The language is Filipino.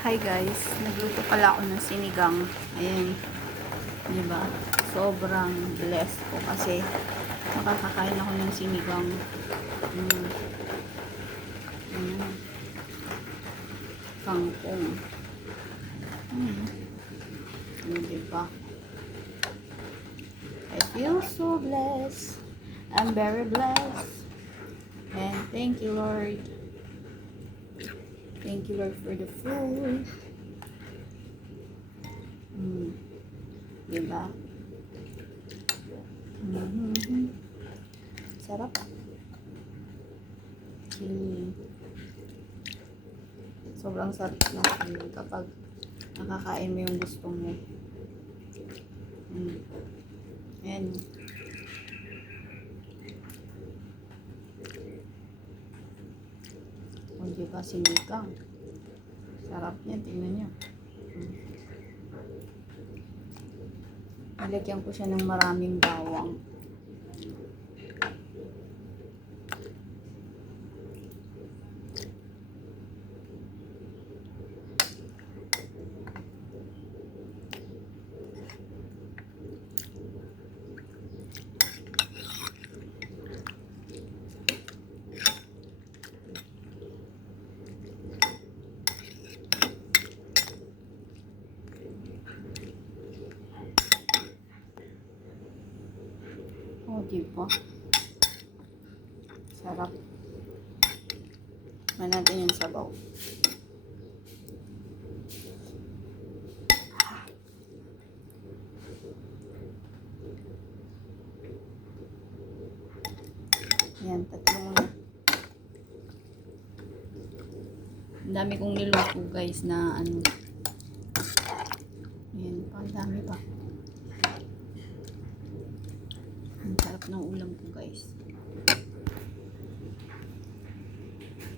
Hi guys, nagluto pala ako ng sinigang. Ayan, di ba? Sobrang blessed ko kasi makakakain ako ng sinigang. Mm. Mm. Kangkong. Mm. Di ba? I feel so blessed. I'm very blessed. And thank you, Lord. Thank you, Lord, for the food. Diba? Sarap. Sobrang sarap na kapag nakakain mo yung gusto mo. Ayan. O diba, sinigang. Sarap niya, tingnan niyo. Nilagyan ko siya ng maraming bawang. O diba? Sarap. Tikman natin yung sabaw. Yan, tatlo muna. Ang dami kong niluto guys na ano. Yan, ang dami pa. Ang sarap ng ulam ko guys.